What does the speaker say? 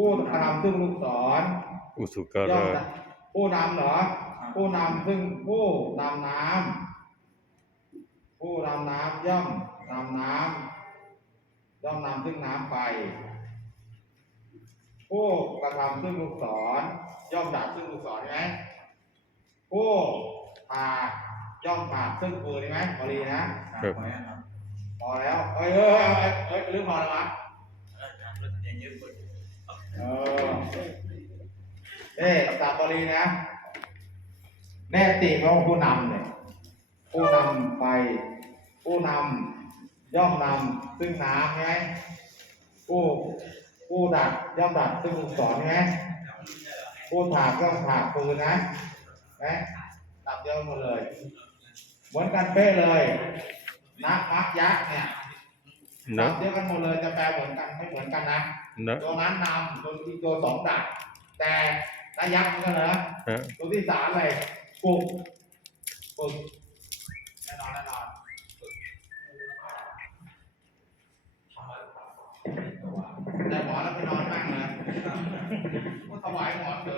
ผู้กระทำซึ่งลูกศรอุสุการย่อมะผู้นำเหรอ ผู้นำซึ่งผู้นำน้ำผู้นำน้ำย่อมนำน้ำย่อมนำซึ่งน้ำไป ผู้กระทำซึ่งลูกศรย่อมดับซึ่งลูกศรใช่ไหมผู้ผ่าย่อมผ่าซึ่งปืนใช่ไหมพอดีนะครับพอแล้วเอ้ยเอ้ยเอ้ยเอ้ยลืมพอแล้ววะเออ เอ๊ะสับบรีนะ แน่ตีเขาผู้นำเนี่ย ผู้นำไป ผู้นำย่อมนำซึ่งน้ำใช่ไหมผู้ผู้ดักย่อมดักซึ่งลูกศรใช่ไหมผู้ถากย่อมถากปืนนะไหมตับเดียวกันหมดเลย เหมือนกันเป๊ะเลยนะมักยักษ์เนี่ยนะตับเดียวกันหมดเลยจะแปลเหมือนกันไม่เหมือนกันนะนะตัวนั้นนำตัวที่ตัวสองดักแต่ ระยักษ์เหมือนกันเหรอฮะตัวที่สามเลยปลุกปลุกแน่นอนแน่นอนแต่หมอแล้วไปนอนบ้างเลยก็ถวายหมอนเฉยเลยให้เรานอน